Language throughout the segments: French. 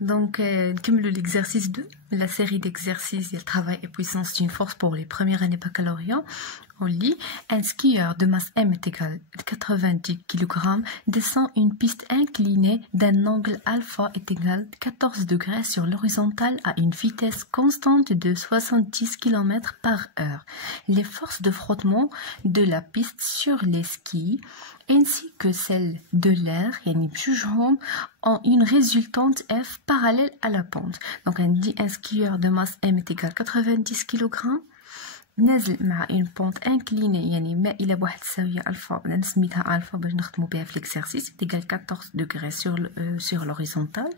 Donc, comme l'exercice 2, la série d'exercices, le travail et puissance d'une force pour les premières années baccalauréat, on lit un skieur de masse M est égal à 90 kg descend une piste inclinée d'un angle alpha est égal à 14 degrés sur l'horizontale à une vitesse constante de 70 km par heure. Les forces de frottement de la piste sur les skis ainsi que celles de l'air ont une résultante F parallèle à la pente. Donc on dit un skieur de masse M est égal à 90 kg نازل مع une pente inclinée يعني مائلة بواحد الزاوية ألفا نسميتها ألفا باش نخدمو بها في l'exercice égal 14 degrés sur l'horizontale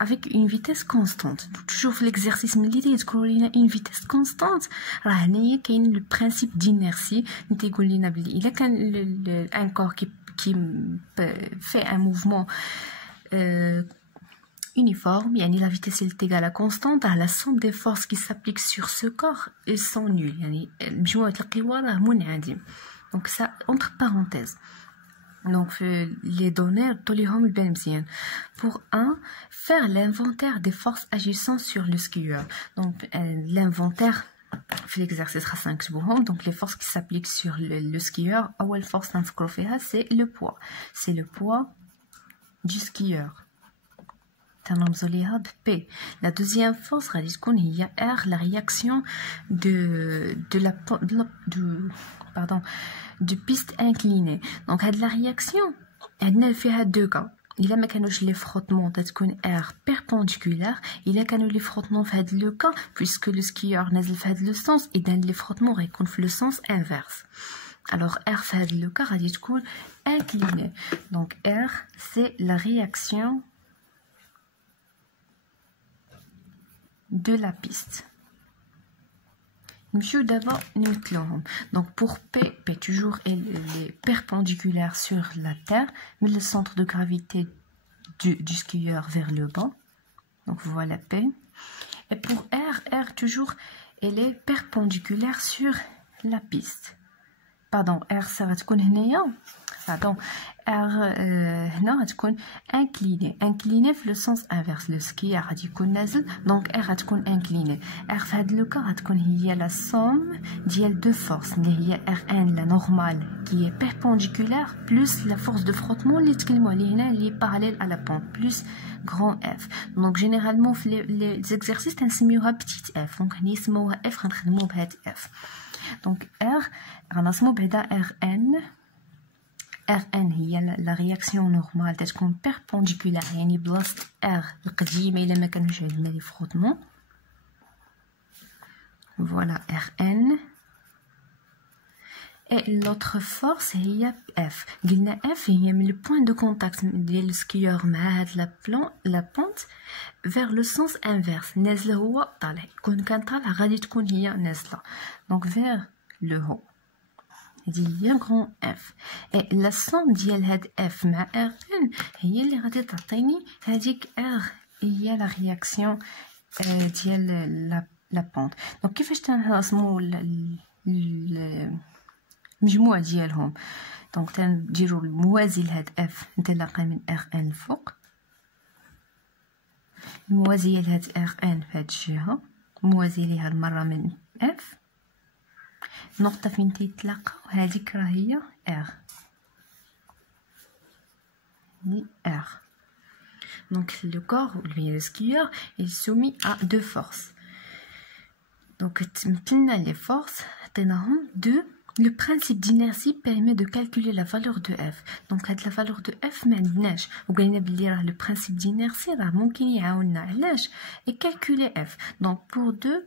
avec une vitesse constante. toujours في l'exercice ملي تقولوا لينا une vitesse constante راه هنايا كاين le principe d'inertie اللي تيقول لنا بلي إلا كان un corps qui fait un mouvement uniforme, yani la vitesse est égale à constante, la somme des forces qui s'appliquent sur ce corps sont nulles. Yani, donc ça, entre parenthèses. Donc les données, pour 1, faire l'inventaire des forces agissant sur le skieur. Donc l'inventaire, fait l'exercice 5 donc les forces qui s'appliquent sur le skieur, c'est le poids. C'est le poids du skieur. P. La deuxième force, il y a R, la réaction de piste inclinée. Donc, la réaction, elle fait deux cas. Il y a les frottements R perpendiculaire, il y a les frottements fait le cas, puisque le skieur n'a fait le sens, et dans les frottements, il fait le sens inverse. Alors, R fait le cas, incliné. Donc, R, c'est la réaction de la piste. Monsieur d'abord donc pour P toujours est perpendiculaire sur la terre, mais le centre de gravité du skieur vers le bas. Donc voilà P. Et pour R toujours elle est perpendiculaire sur la piste. Pardon, R ça va être pardon, R incliné dans le sens inverse. Le skieur donc R incliné. R fait le cas il y a la somme de deux forces. Il y a Rn la normale qui est perpendiculaire plus la force de frottement qui est parallèle à la pente plus grand F. Donc généralement les exercices on petite f. Donc on F. Donc R Rn Rn هي la réaction normale تكون perpendiculaire يعني بلاصة R القديمة إلا ما كانوش عندنا لي frottements. Voilà Rn. Et l'autre force هي F. قلنا F هي من le point de contact ديال السكيور مع هاد la pente vers le sens inverse. نازلة هو طالع. كون كان طالع غادي تكون هي نازلة. Donc vers le haut. Il y a un grand F. Et la somme de F مع Rn هي اللي غادي تعطيني هذيك R. Il y a la réaction ديال la pente. Donc كيفاش تنقسموا المجموع ديالهم؟ دونك تنديروا الموازي لهاد F نتلاقى من Rn الفوق، الموازية لهاد Rn في هاد الجهة، موازي ليها المرة من F. نقطة فين تيتلاقاو هذيك راه هي R. R. Donc le corps ou le skieur est soumis à deux forces. Donc maintenant les forces, le principe d'inertie permet de calculer la valeur de F. Donc la valeur de F ما عندناش وقلنا بلي راه le principe d'inertie راه ممكن يعاوننا علاش et calculer F. Donc pour deux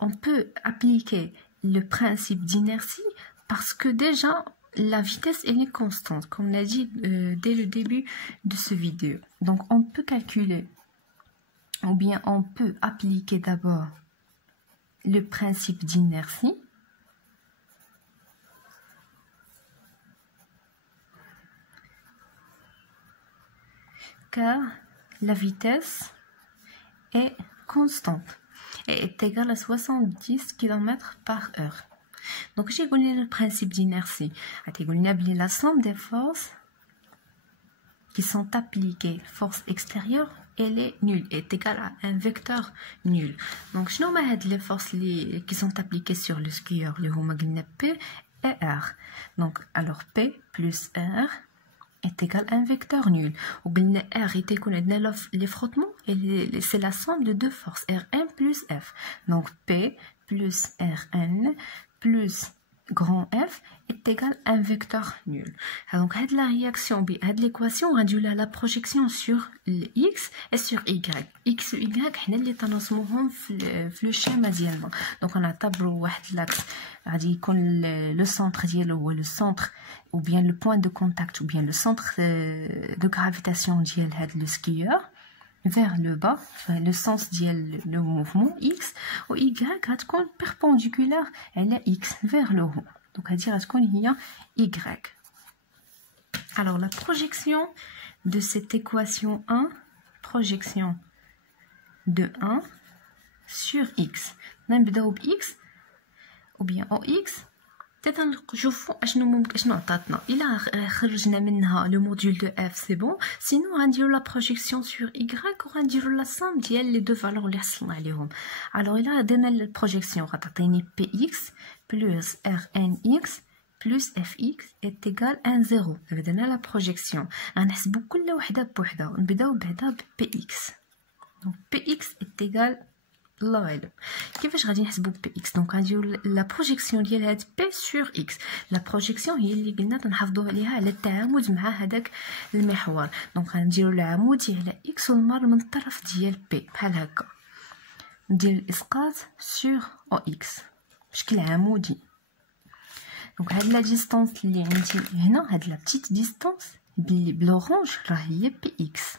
on peut appliquer le principe d'inertie parce que déjà la vitesse elle est constante comme on a dit dès le début de ce vidéo. Donc on peut calculer ou bien on peut appliquer d'abord le principe d'inertie car la vitesse est constante et est égale à 70 km par heure. Donc j'ai connu le principe d'inertie. La somme des forces qui sont appliquées, force extérieure elle est nulle, est égale à un vecteur nul. Donc, je nomme les forces qui sont appliquées sur le skieur, les homogènes P et R. Donc, alors P plus R est égal à un vecteur nul. Ou bien R est égal à les frottements, et c'est la somme de deux forces, Rn plus F. Donc, P plus Rn plus grand F est égal à un vecteur nul. Donc, la réaction, l'équation, on a la projection sur X et sur Y. X et Y, on a les transformons le schéma. Donc, on a tableau l'axe, le centre, le centre, ou bien le point de contact, ou bien le centre de gravitation le skieur vers le bas, le sens le mouvement X, ou Y va être perpendiculaire à la X vers le haut. Donc, à dire qu'il y a Y. Alors, la projection de cette équation 1, projection de 1 sur X. On va X, ou bien OX. نشوفوا اشنو ممكن اشنو عطاتنا الا خرجنا منها لو موديول دو اف سي بون سينو غنديروا لا بروجيكسيون سور y وغنديروا لا سام ديال لي دو فالور اللي حصلنا عليهم. الوغ الا درنا البروجيكسيون غتعطيني px بلس rnx بلس fx est égal à 0. درنا لا بروجيكسيون غنحسبوا كل وحده بوحده. نبداو بعدا ب px. دونك px est égal الله غالب. كيفاش غادي نحسبوا بي اكس؟ دونك غنديروا لا بروجيكسيون ديال هاد بي سور اكس. لا بروجيكسيون هي اللي قلنا تنحافظوا عليها على التعامد مع هذاك المحور. دونك غنديروا العمودي على اكس والمر من الطرف ديال بي بحال هكا. ندير الاسقاط سور او اكس بشكل عمودي. دونك هاد لا ديستانس اللي عندي هنا، هاد لا بتيت ديستانس بلورانج راه هي بي اكس.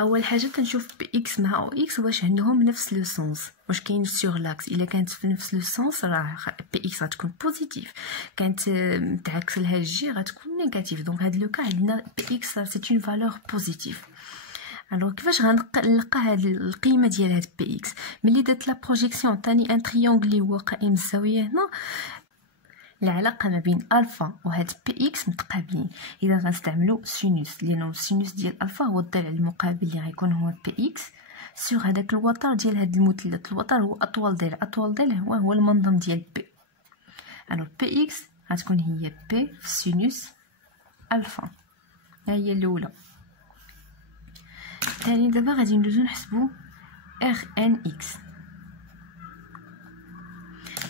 اول حاجه كنشوف بي اكس مع او اكس واش عندهم نفس لو سونس، واش كاين سور لاكس. الا كانت في نفس لو سونس راه بي اكس غتكون بوزيتيف، كانت متعكس لها الجي غتكون نيجاتيف. دونك هاد لو كا عندنا بي اكس سي اون فالور بوزيتيف. الوغ كيفاش غنلقى هاد القيمه ديال هاد بي اكس؟ ملي درت لا بروجيكسيون عطاني ان تريونغل اللي هو قائم الزاويه هنا، العلاقه ما بين الفا وهاد بي اكس متقابلين. اذا غنستعملوا سينوس، لانه السينوس ديال الفا هو الضلع المقابل اللي غيكون هو بي اكس سور هذاك الوتر ديال هاد المثلث. الوتر هو اطول ضلع، اطول ضلع هو المنظم ديال بي. الوغ بي اكس غتكون هي بي في سينوس الفا. ها هي الاولى. ثاني دابا غادي ندوزو نحسبوا ار ان اكس.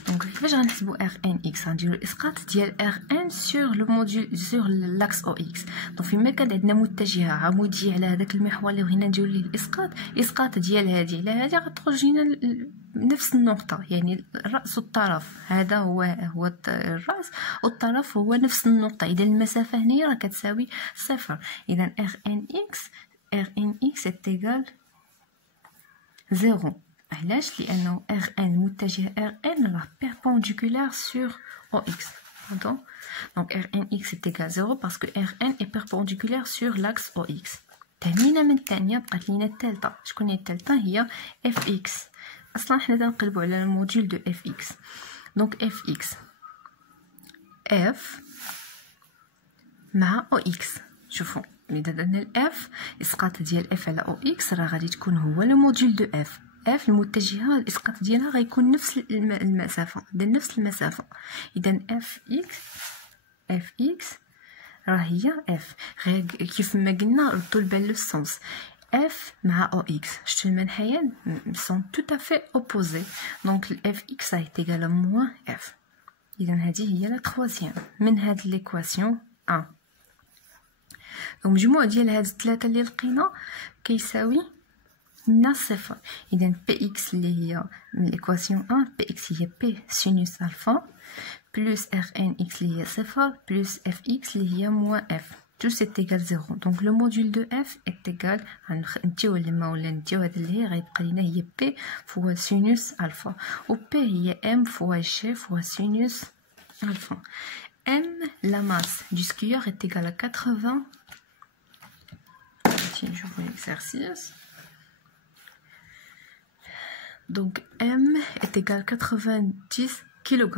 دونك كيفاش غنحسبوا ار ان اكس؟ غنديروا الاسقاط ديال ار ان سور لو موديول سور لاكس او اكس. دونك فيما كان عندنا متجهه عموديه على هذاك المحور اللي بغينا نديروا ليه الاسقاط، الاسقاط ديال هذه على هذه غتخرج لنا نفس النقطه، يعني الراس والطرف. هذا هو الراس والطرف هو نفس النقطه. اذا المسافه هنا راه كتساوي صفر. اذا ار ان اكس est égal 0. علاش؟ لانه ار ان متجه ار ان راه perpendiculaire sur OX. Pardon. Donc Rnx est égal 0 parce que Rn est perpendiculaire sur l'axe OX. تهمينا من الثانيه بقات لينا الثالثه. شكون هي الثالثه؟ هي fx. اصلا حنا تنقلبوا على الموديول دو fx. دونك fx f مع OX. شوفوا اذا درنا الاف، اسقاط ديال اف على OX راه غادي تكون هو لو موديول دو اف. اف المتجهه الاسقاط ديالها غيكون نفس المسافه، نفس المسافه. اذا اف اكس راه هي اف. غير كيف ما قلنا ردوا البال لو سونس. اف مع او اكس شتو المنحيين سون تو افي اوبوزي. دونك الاف اكس راهي تيغال موان اف. اذا هذه هي لا تروازيام من هاد ليكواسيون 1. دونك مجموع ديال هاد الثلاثه اللي لقينا كيساوي لنا صفر. اذا بي اكس اللي هي من ليكواسيون 1، بي اكس هي بي سينوس الفا بلس ار ان اكس اللي هي صفر بلس اف اكس اللي هي موان اف. تو سي ايغال 0. دونك لو موديول دو اف est égal غنمشيو لما ولا نديو هاد اللي غيبقى لينا هي بي فوا سينوس الفا، و بي هي ام فوا جي فوا سينوس الفا. M, la masse du skieur est égale à 80. Tiens, je vois l'exercice. Donc M est égal à 90 kg.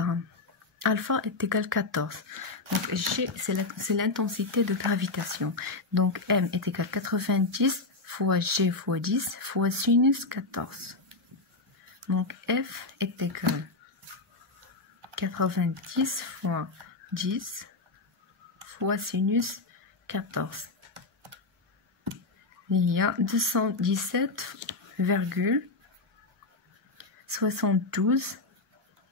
Alpha est égal à 14. Donc G, c'est l'intensité de gravitation. Donc M est égal à 90 fois G fois 10 fois sinus 14. Donc F est égal 90 fois 10 fois sinus 14. Il y a 217,72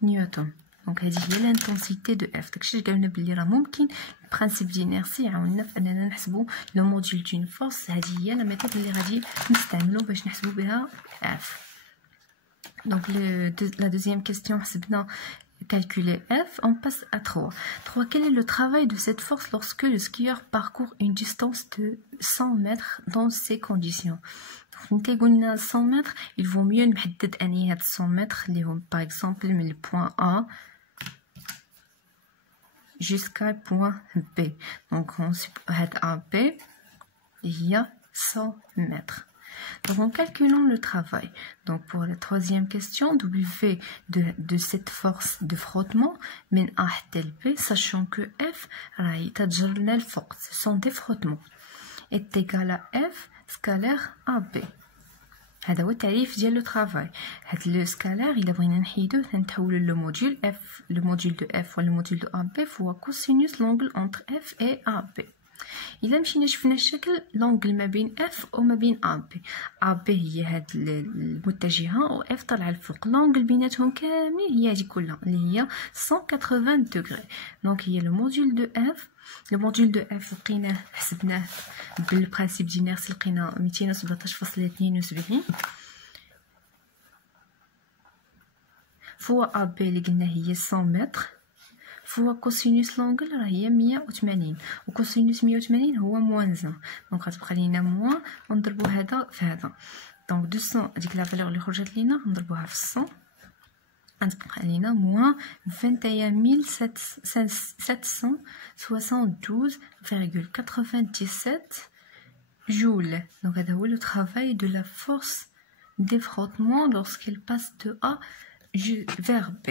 نيوتن. دونك هذه هي l'intensité de F. داكشي اللي قلنا بلي راه ممكن البرانسيب دينيرسي يعاوننا في اننا نحسبوا لو موديل دون فورس. هذه هي لا ميثود اللي غادي نستعملوا باش نحسبوا بها F. Donc la deuxième question, calculer F, on passe à 3. 3. Quel est le travail de cette force lorsque le skieur parcourt une distance de 100 mètres dans ces conditions? Donc, 100 mètres, il vaut mieux نحدد أني هاد 100 mètres اللي هم par exemple من le point A jusqu'à le point B. Donc هاد AB il y a 100 mètres. Donc en calculant le travail, donc pour la troisième question, W de cette force de frottement, من A حتى ل B, sachant que F راهي تتجرنا الفوق, ce sont des frottements, est égal à F scalaire AB. هذا هو التعريف ديال لو طرافاي. هاد لو سكالير الا بغينا نحيدوه تنحولو لو موديول F, le module de F ou le module de AB fois cosinus l'angle entre F et AB. إلا مشينا شفنا الشكل لونغل ما بين اف وما بين ا بي هي هاد المتجهه و اف طالعه الفوق. لونغل بيناتهم كاملين هي هادي كلها اللي هي 180 دوغري. دونك هي لو موديول دو اف. لو موديول دو اف لقيناه حسبناه بالبرانسيب دينيرسي لقينا 217.72 فوا ا بي اللي قلنا هي 100 متر فوا كوسينوس لونغل راه هي 180 وكوسينوس 180 هو موان 1. دونك غتبقى لينا موان ونضربو هذا في هذا. دونك 200 هذيك لا فالور اللي خرجت لينا نضربوها في 100 غتبقى لينا موان 21772,97 جول. دونك هذا هو لو travail de la force des frottements lorsqu'il passe de A vers B.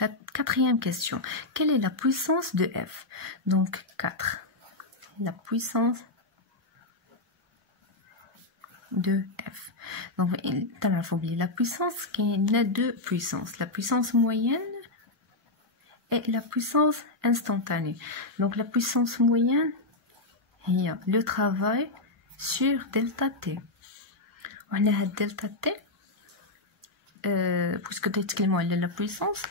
La quatrième question. Quelle est la puissance de F? Donc 4. La puissance de F. Donc la puissance qui a deux puissances. La puissance moyenne et la puissance instantanée. Donc la puissance moyenne, il y a le travail sur delta T. On a delta T. Puisque تتكلموا على la puissance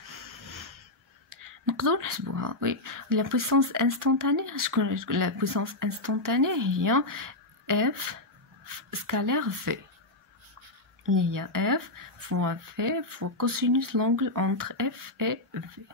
نقدروا نحسبوها. oui la puissance instantanée. شكون la puissance instantanée هي F scalaire V اللي هي F fois V fois cosinus l'angle entre F et V.